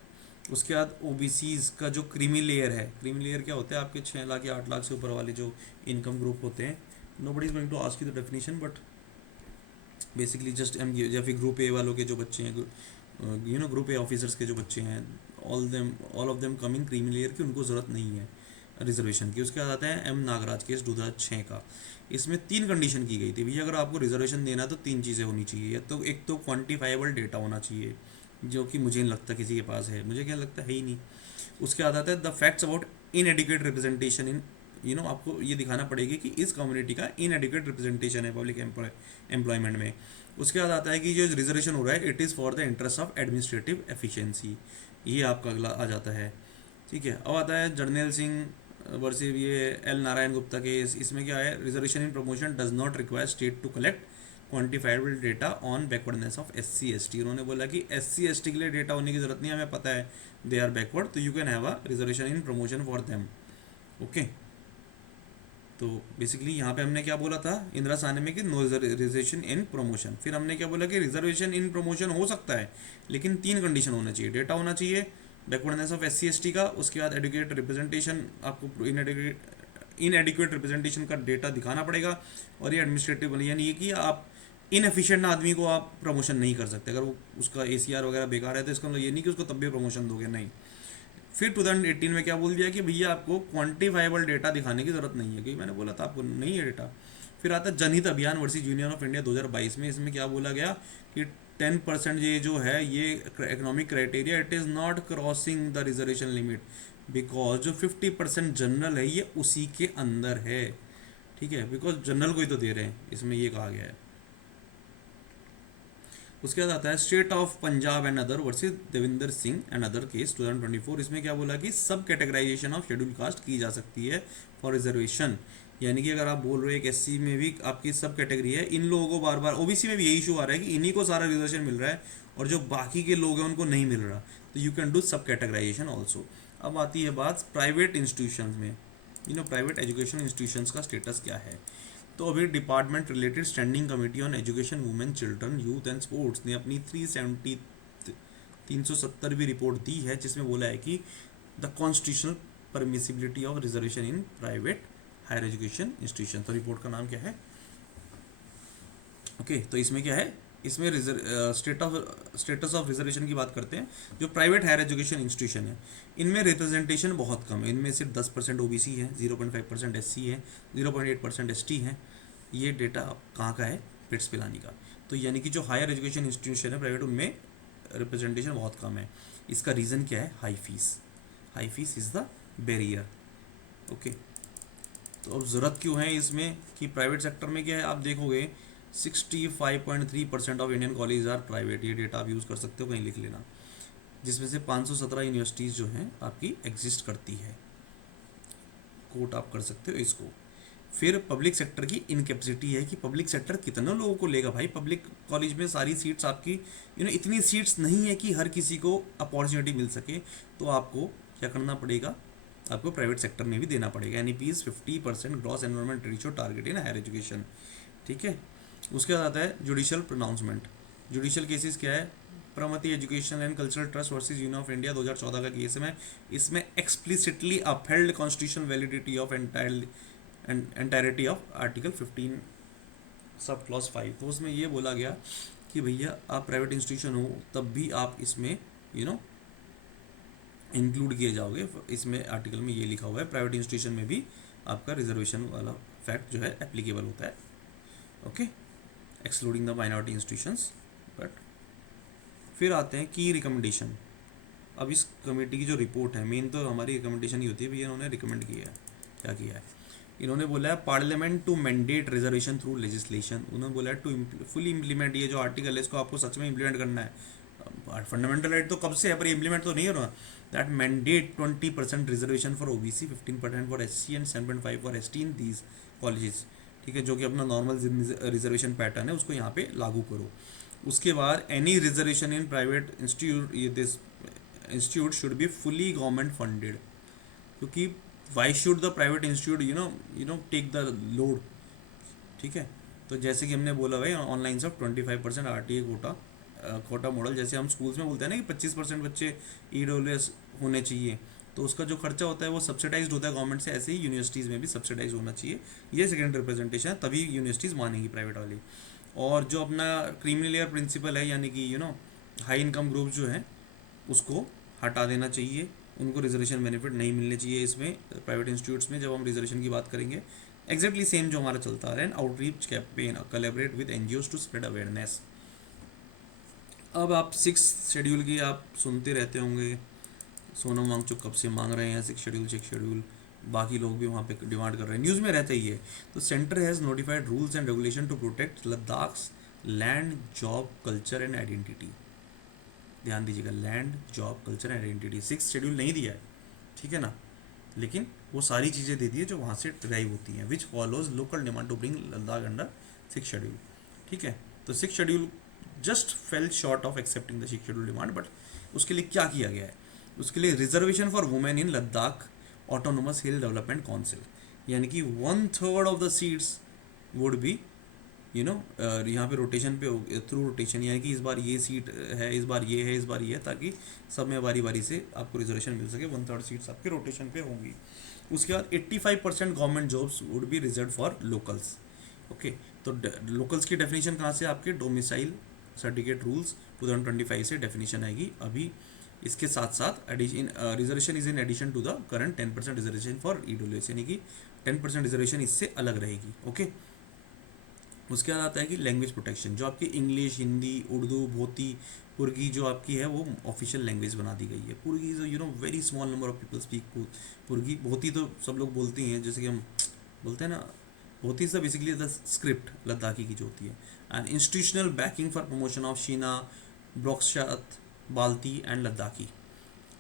उसके बाद OBCs का जो क्रीमी लेयर है, क्रीमी लेयर क्या होता है, आपके 6 लाख या 8 लाख से ऊपर वाले जो इनकम ग्रुप होते हैं। Nobody is going to ask you the definition, but basically just um, या फिर ग्रुप ए वालों के जो बच्चे हैं, ग्रुप ए ऑफिसर्स के जो बच्चे हैं, all of them coming creamy layer की, उनको ज़रूरत नहीं है रिजर्वेशन की। उसके बाद आता है M नागराज केस 2006 का। इसमें 3 कंडीशन की गई थी भैया, अगर आपको रिजर्वेशन देना तो 3 चीज़ें होनी चाहिए। तो एक तो क्वान्टिफाइबल डेटा होना चाहिए, जो कि मुझे नहीं लगता किसी के पास है, मुझे क्या लगता है ही नहीं। उसके बाद आता है the facts about इनएडिक्वेट representation in, आपको ये दिखाना पड़ेगी कि इस कम्युनिटी का इनएडिक्वेट रिप्रेजेंटेशन है पब्लिक एम्प्लॉयमेंट में। उसके बाद आता है कि जो रिजर्वेशन हो रहा है it is for the interest of administrative efficiency, ये आपका अगला आ जाता है। ठीक है। अब आता है जर्नैल सिंह वर्सेस ये L नारायण गुप्ता केस। इसमें क्या है, reservation in promotion does not require state to collect quantifiable data on backwardness of SC ST। उन्होंने बोला कि SC ST के लिए डेटा होने की जरूरत नहीं है, हमें पता है दे आर बैकवर्ड, तो you can have a reservation in promotion for them. Okay, तो बेसिकली यहाँ पे हमने क्या बोला था इंदिरा साहनी में कि नो रिजर्वेशन इन प्रमोशन। फिर हमने क्या बोला कि रिजर्वेशन इन प्रमोशन हो सकता है, लेकिन 3 कंडीशन होना चाहिए, डेटा होना चाहिए, बैकवर्डनेस ऑफ SC ST का, उसके बाद एडुकेट रिप्रेजेंटेशन, आपको इनएडिक्वेट रिप्रेजेंटेशन का डेटा दिखाना पड़ेगा, और ये एडमिनिस्ट्रेटिव, यानी ये कि आप इनएफिशिएंट आदमी को आप प्रमोशन नहीं कर सकते। अगर वो उसका ACR वगैरह बेकार है तो इसका मतलब ये नहीं कि उसको तब भी प्रमोशन दोगे, नहीं। फिर 2018 में क्या बोल दिया कि भैया आपको क्वान्टिफाइबल डेटा दिखाने की जरूरत नहीं है, क्योंकि मैंने बोला था आपको नहीं है डेटा। फिर आता है जनहित अभियान वर्सेस यूनियन ऑफ इंडिया 2022 में। इसमें क्या बोला गया कि 10% ये जो है ये economic criteria, it is not crossing the reservation limit, because जो 50% जनरल है ये उसी के अंदर है। ठीक है, बिकॉज जनरल को ही तो दे रहे हैं, इसमें ये कहा गया है। उसके बाद आता है state of Punjab and other versus Devinder Singh and other case 2024। इसमें क्या बोला कि सब कैटेगराइजेशन ऑफ शेड्यूल कास्ट की जा सकती है फॉर रिजर्वेशन, यानी कि अगर आप बोल रहे हो एक SC में भी आपकी सब कैटेगरी है, इन लोगों को बार बार OBC में भी यही इशू आ रहा है कि इन्हीं को सारा रिजर्वेशन मिल रहा है और जो बाकी के लोग हैं उनको नहीं मिल रहा, तो यू कैन डू सब कैटेगराइजेशन ऑल्सो। अब आती है बात प्राइवेट इंस्टीट्यूशन में, प्राइवेट एजुकेशन इंस्टीट्यूशंस का स्टेटस क्या है। तो अभी department related standing committee on education women children youth and sports ने अपनी 370वीं रिपोर्ट दी है, जिसमें बोला है कि the constitutional permissibility of reservation in private higher education institution. तो रिपोर्ट का नाम क्या है, ओके तो इसमें क्या है, इसमें स्टेटस ऑफ रिजर्वेशन की बात करते हैं। जो प्राइवेट हायर एजुकेशन इंस्टीट्यूशन है इनमें रिप्रेजेंटेशन बहुत कम है, इनमें सिर्फ 10% OBC है, 0.5% SC है, 0.8% ST है। ये डेटा कहाँ का है, पिट्स पिलानी का। तो यानी कि जो हायर एजुकेशन इंस्टीट्यूशन है प्राइवेट, उनमें रिप्रेजेंटेशन बहुत कम है। इसका रीज़न क्या है, high fees is the barrier. Okay, तो अब ज़रूरत क्यों है इसमें कि प्राइवेट सेक्टर में क्या है, आप देखोगे 65.3% of Indian college are private. ये डेटा आप यूज़ कर सकते हो, कहीं लिख लेना, जिसमें से 517 यूनिवर्सिटीज़ जो हैं आपकी एग्जिस्ट करती है, कोट आप कर सकते हो इसको। फिर पब्लिक सेक्टर की इनकेपेसिटी है कि पब्लिक सेक्टर कितने लोगों को लेगा भाई। पब्लिक कॉलेज में सारी सीट्स आपकी इतनी सीट्स नहीं है कि हर किसी को अपॉर्चुनिटी मिल सके, तो आपको क्या करना पड़ेगा, आपको प्राइवेट सेक्टर में भी देना पड़ेगा। NEP 50% gross enrolment ratio target in higher education. ठीक है, उसके बाद आता है जुडिशियल प्रोनाउंसमेंट। जुडिशियल केसेस क्या है, Pramati education and cultural trust versus union of India 2014 का केस में, इसमें explicitly upheld constitutional validity of entirety of article 15 sub clause 5, तो उसमें ये बोला गया कि भैया आप प्राइवेट इंस्टीट्यूशन हो तब भी आप इसमें इंक्लूड किए जाओगे। इसमें आर्टिकल में ये लिखा हुआ है प्राइवेट इंस्टीट्यूशन में भी आपका रिजर्वेशन वाला फैक्ट जो है एप्लीकेबल होता है। Okay, excluding the minority institutions. But फिर आते हैं की रिकमेंडेशन। अब इस कमेटी की जो रिपोर्ट है, मेन तो हमारी रिकमेंडेशन ही होती है भैया इन्होंने रिकमेंड किया है, क्या किया है। इन्होंने बोला है parliament to mandate reservation through legislation. उन्होंने बोला है टू फुली इम्प्लीमेंट, ये जो आर्टिकल है इसको आपको सच में इम्प्लीमेंट करना है। फंडामेंटल राइट तो कब से है पर इम्प्लीमेंट तो नहीं हो रहा। That mandate 20% reservation for OBC, 15% for SC and 7.5 for ST in these colleges. ठीक है, जो कि अपना नॉर्मल रिजर्वेशन पैटर्न है उसको यहाँ पे लागू करो। उसके बाद any reservation in private institute, ये this institute should be fully government funded, क्योंकि why should the private institute take the load. ठीक है, तो जैसे कि हमने बोला भाई ऑनलाइन सब 25% आरटीए कोटा मॉडल, जैसे हम स्कूल्स में बोलते हैं ना कि 25% बच्चे ईडब्ल्यूएस होने चाहिए, तो उसका जो खर्चा होता है वो सब्सिडाइज होता है गवर्नमेंट से, ऐसे ही यूनिवर्सिटीज़ में भी सब्सिडाइज होना चाहिए। ये सेकेंड रिप्रेजेंटेशन है, तभी यूनिवर्सिटीज़ मानेंगी प्राइवेट वाली। और जो अपना क्रीमी लेयर प्रिंसिपल है, यानी कि हाई इनकम ग्रुप जो है उसको हटा देना चाहिए, उनको रिजर्वेशन बेनिफिट नहीं मिलने चाहिए इसमें प्राइवेट इंस्टीट्यूट्स में। जब हम रिजर्वेशन की बात करेंगे एग्जैक्टली सेम जो हमारा चलता आ रहा है, outreach campaign collaborate with NGOs to spread awareness. अब आप 6 शेड्यूल की आप सुनते रहते होंगे, सोनम वांगचुक कब से मांग रहे हैं 6 शेड्यूल, बाकी लोग भी वहाँ पे डिमांड कर रहे हैं, न्यूज़ में रहता ही है। तो centre has notified rules and regulation to protect Ladakh's land, job, culture and identity. ध्यान दीजिएगा, land, job, culture and identity 6 schedule नहीं दिया है, ठीक है ना, लेकिन वो सारी चीज़ें दे दी है जो वहाँ से ड्राइव होती हैं, which follows local demand to bring Ladakh under 6 schedule. ठीक है, तो 6 schedule just fell short of accepting the 6 schedule demand. But उसके लिए क्या किया गया है, उसके लिए reservation for women in Ladakh autonomous hill development council, यानी कि 1/3 of the seats would be यहाँ पे रोटेशन पे थ्रू रोटेशन, यानी कि इस बार ये सीट है, इस बार ये है, इस बार ये है, ताकि सब में बारी बारी से आपको रिजर्वेशन मिल सके। 1/3 सीट्स आपके रोटेशन पे होंगी। उसके बाद 85% government jobs would be reserve for locals. Okay, तो लोकल्स की डेफिनेशन कहाँ से, आपके डोमिसाइल सर्टिफिकेट रूल्स 2025 से डेफिनेशन आएगी। अभी इसके साथ साथ reservation is in addition to the current 10% reservation for EWS, यानी कि 10% रिजर्वेशन इससे अलग रहेगी। ओके, उसके बाद आता है कि लैंग्वेज प्रोटेक्शन, जो आपकी इंग्लिश, हिंदी, उर्दू, भोती, पुर्गी जो आपकी है वो ऑफिशियल लैंग्वेज बना दी गई है। Purgi is very small number of people speak Purgi. Bhoti तो सब लोग बोलते ही हैं, जैसे कि हम बोलते हैं ना, Bhoti is basically the script Ladakhi की जो होती है। And institutional backing for promotion of Shina, Brokskat, Balti and Ladakhi.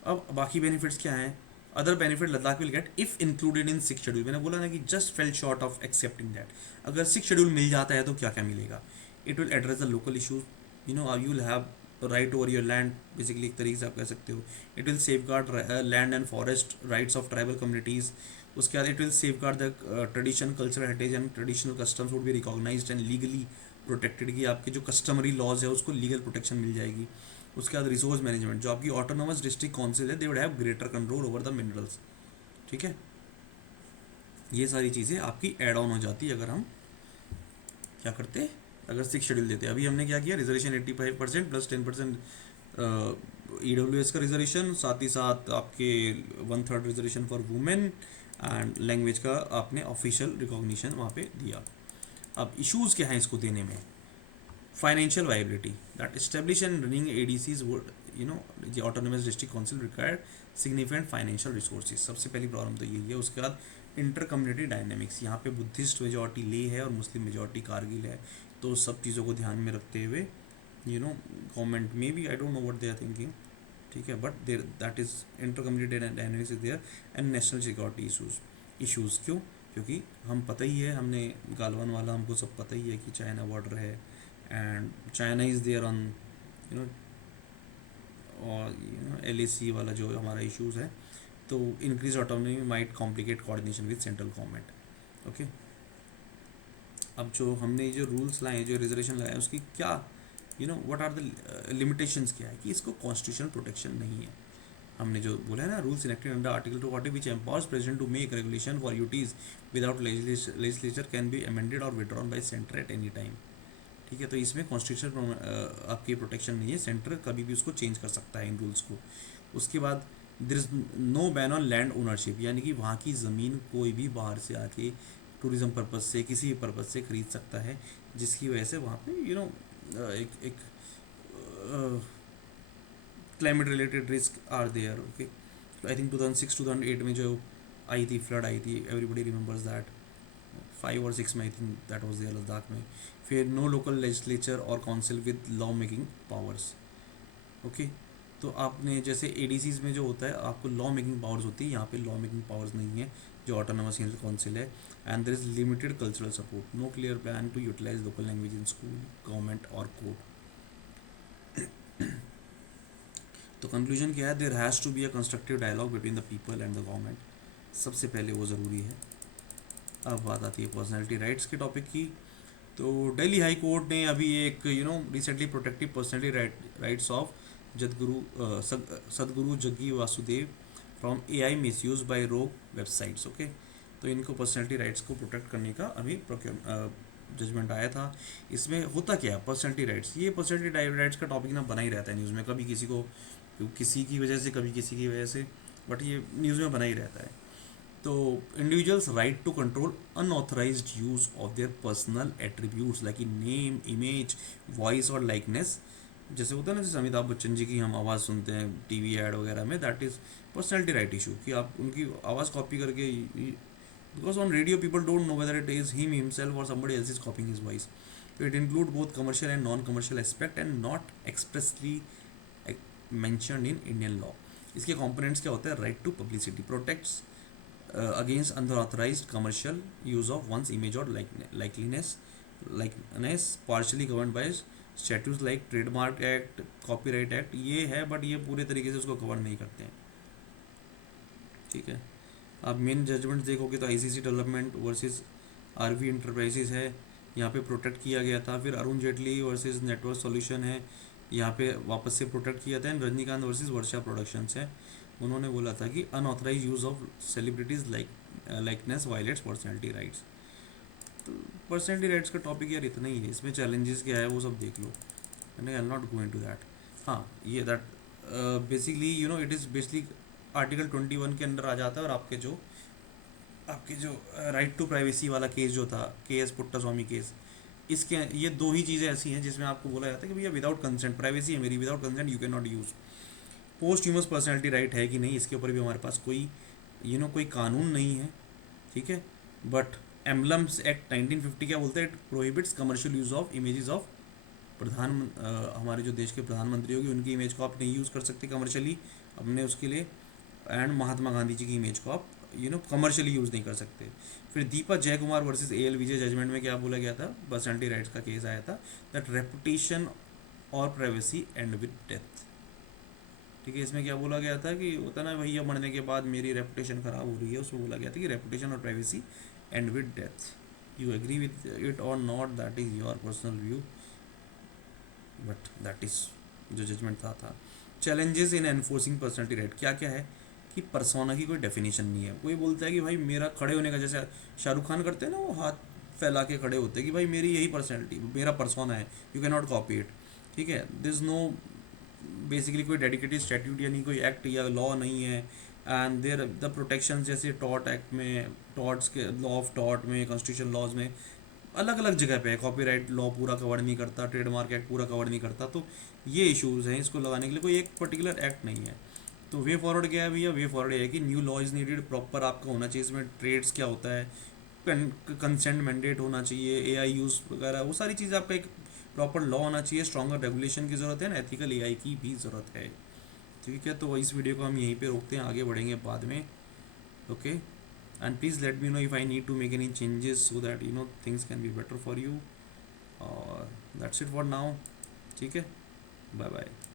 अब बाकी बेनिफिट्स क्या हैं, other benefit Ladakh will get if included in 6 schedule. मैंने बोला ना कि just fell short of accepting that. अगर 6 शेड्यूल मिल जाता है तो क्या क्या मिलेगा, it will address the local issues, you will have right over your land, basically एक तरीके से आप कह सकते हो। It will safeguard land and forest rights of tribal communities. उसके बाद it will safeguard the tradition, cultural heritage and traditional customs would be recognized and legally protected, की आपके जो कस्टमरी लॉज है उसको लीगल प्रोटेक्शन मिल जाएगी। उसके बाद रिसोर्स मैनेजमेंट, जो आपकी ऑटोनोमस डिस्ट्रिक्ट काउंसिल है, they would have greater control over the minerals. ठीक है, ये सारी चीज़ें आपकी ऐड ऑन हो जाती है अगर हम क्या करते, अगर 6 शेड्यूल देते। अभी हमने क्या किया, रिजर्वेशन 85% प्लस 10% ईडब्ल्यूएस का रिजर्वेशन, साथ ही साथ आपके 1/3 reservation for women and language का आपने ऑफिशियल रिकॉग्निशन वहाँ पे दिया। अब इश्यूज़ क्या हैं इसको देने में, financial viability, that establish and running ADCs would the autonomous district council required significant financial resources। सबसे पहली प्रॉब्लम तो यही है। उसके बाद इंटर कम्युनिटी डायनेमिक्स, यहाँ पे बुद्धिस्ट मेजॉरिटी ले है और मुस्लिम मेजॉरिटी कारगिल है, तो सब चीज़ों को ध्यान में रखते हुए गवर्नमेंट में भी, I don't know what they are thinking, ठीक है, but there that is inter community dynamics is there. And national security issues क्यों, क्योंकि हम पता ही है, हमने गालवन वाला हमको सब पता ही है कि चाइना बॉर्डर है and China is there on और LAC वाला जो हमारा इश्यूज़ है, तो increase autonomy might complicate coordination with central government. Okay, अब जो हमने जो रूल्स लाए हैं, जो रिजर्वेशन लाए हैं, उसकी क्या व्हाट आर द लिमिटेशंस क्या है, कि इसको कॉन्स्टिट्यूशनल प्रोटेक्शन नहीं है। हमने जो बोला है ना, rules enacted under article 240 which empowers president to make regulation for UTs without legislature can be amended और withdrawn by centre at any time. ठीक है, तो इसमें कॉन्स्टिट्यूशन आपकी प्रोटेक्शन नहीं है, सेंटर कभी भी उसको चेंज कर सकता है इन रूल्स को। उसके बाद there is no ban on land ownership, यानी कि वहाँ की ज़मीन कोई भी बाहर से आके टूरिज्म पर्पज़ से किसी भी पर्पज़ से खरीद सकता है, जिसकी वजह से वहाँ पे एक climate related risk are there. Okay, I think 2006-2008 में जो आई थी, फ्लड आई थी, एवरीबडी रिमेंबर्स दैट। 5 और 6 में I think that was there Ladakh में। फिर नो लोकल लेजिस्लेचर और council with law making powers. Okay, तो आपने जैसे एडीसीज में जो होता है आपको लॉ मेकिंग पावर्स होती है, यहाँ पे लॉ मेकिंग पावर्स नहीं है, जो ऑटोनमस काउंसिल है। And there is limited cultural support, no clear plan to utilise local language in school, government और कोर्ट। तो कंक्लूजन क्या है, there has to be a constructive dialogue between the people and the government, सबसे पहले वो ज़रूरी है। अब बात आती है पर्सनैलिटी राइट्स के टॉपिक की। तो दिल्ली हाई कोर्ट ने अभी एक recently protective personality rights of Sadhguru Jaggi Vasudev from AI misuse by rogue websites. Okay, तो इनको पर्सनैलिटी राइट्स को प्रोटेक्ट करने का अभी जजमेंट आया था। इसमें होता क्या है पर्सनैलिटी राइट्स, ये पर्सनैलिटी राइट्स का टॉपिक ना बना ही रहता है न्यूज़ में, कभी किसी को किसी की वजह से, कभी किसी की वजह से, बट ये न्यूज़ में बना ही रहता है। तो individuals right to control unauthorised use of their personal attributes like name, image, voice और लाइकनेस। जैसे होता है ना, जैसे अमिताभ बच्चन जी की हम आवाज़ सुनते हैं टीवी ऐड वगैरह में, that is personality right issue, कि आप उनकी आवाज़ कॉपी करके, because on radio people don't know whether it is him himself और somebody else is copying his voice. So it include both commercial and non-commercial aspect and not expressly mentioned in Indian law. इसके components क्या होते हैं, right to publicity protects against unauthorized commercial use of one's image or likeness partially governed by statutes like trademark act, copyright act, ये है बट ये पूरे तरीके से उसको कवर नहीं करते हैं। ठीक है, आप मेन जजमेंट देखोगे तो ICC development versus RV enterprises है, यहाँ पे प्रोटेक्ट किया गया था। फिर Arun Jaitley versus network solution है, यहाँ पे वापस से प्रोटेक्ट किया था। And Rajinikanth versus Varsha productions है, उन्होंने बोला था कि unauthorised use of celebrities likeness violates personality rights. तो पर्सनैलिटी राइट्स का टॉपिक यार इतना ही है, इसमें चैलेंजेस क्या है वो सब देख लो, and I am not going to that. हाँ, ये that basically it is basically article 21 के अंडर आ जाता है। और आपके जो राइट टू प्राइवेसी वाला केस जो था, केएस पुट्टास्वामी केस, इसके ये दो ही चीज़ें ऐसी हैं जिसमें आपको बोला जाता है कि भैया विदाउट कंसेंट, प्राइवेसी है मेरी, without consent you can not use. Post humus personality right है कि नहीं, इसके ऊपर भी हमारे पास कोई कोई कानून नहीं है। ठीक है, बट एम्बलम्स एक्ट 1950 क्या बोलते हैं, it prohibits commercial use of images of हमारे जो देश के प्रधानमंत्री होगी उनकी इमेज को आप नहीं यूज़ कर सकते कमर्शियली अपने उसके लिए। एंड महात्मा गांधी जी की इमेज को आप कमर्शियली यूज़ नहीं कर सकते। फिर दीपक जयकुमार वर्सेस एएल विजय जजमेंट में क्या बोला गया था, पर्सनैलिटी राइट्स का केस आया था, दैट रेपुटेशन और प्राइवेसी एंड विद डेथ। ठीक है, इसमें क्या बोला गया था कि होता ना भैया मरने के बाद मेरी रेपुटेशन ख़राब हो रही है, उसमें बोला गया था कि रेपुटेशन और privacy and with death, you agree with it और not, that is your personal view, but that is जो जजमेंट था। Challenges in enforcing personality right क्या क्या है, कि परसोना की कोई डेफिनेशन नहीं है। कोई बोलता है कि भाई मेरा खड़े होने का, जैसे शाहरुख खान करते हैं ना, वो हाथ फैला के खड़े होते हैं कि भाई मेरी यही पर्सनैलिटी, मेरा परसोना है, you can not copy it. ठीक है, दिस नो बेसिकली कोई डेडिकेटेड स्टैट्यूट यानी कोई एक्ट या लॉ नहीं है। एंड देयर द प्रोटेक्शन जैसे टॉर्ट एक्ट में, टॉर्ट्स के लॉ ऑफ टॉर्ट में, कॉन्स्टिट्यूशन लॉज में अलग अलग जगह पे है। कॉपीराइट लॉ पूरा कवर नहीं करता, ट्रेडमार्क एक्ट पूरा कवर नहीं करता। तो ये इश्यूज़ हैं, इसको लगाने के लिए कोई एक पर्टिकुलर एक्ट नहीं है। तो वे फॉरवर्ड क्या है भैया, वे फॉरवर्ड है कि new law is needed, proper आपका होना चाहिए इसमें ट्रेड्स क्या होता है, कंसेंट मैंडेट होना चाहिए, एआई यूज़ वगैरह, वो सारी चीज़ आपका एक प्रॉपर लॉ होना चाहिए। स्ट्रॉन्गर रेगुलेशन की ज़रूरत है ना, एथिकल एआई की भी ज़रूरत है। ठीक है, तो इस वीडियो को हम यहीं पे रोकते हैं, आगे बढ़ेंगे बाद में। Okay, and please let me know if I need to make any changes so that things can be better for you. और दैट्स इट फॉर नाउ। ठीक है, बाय बाय।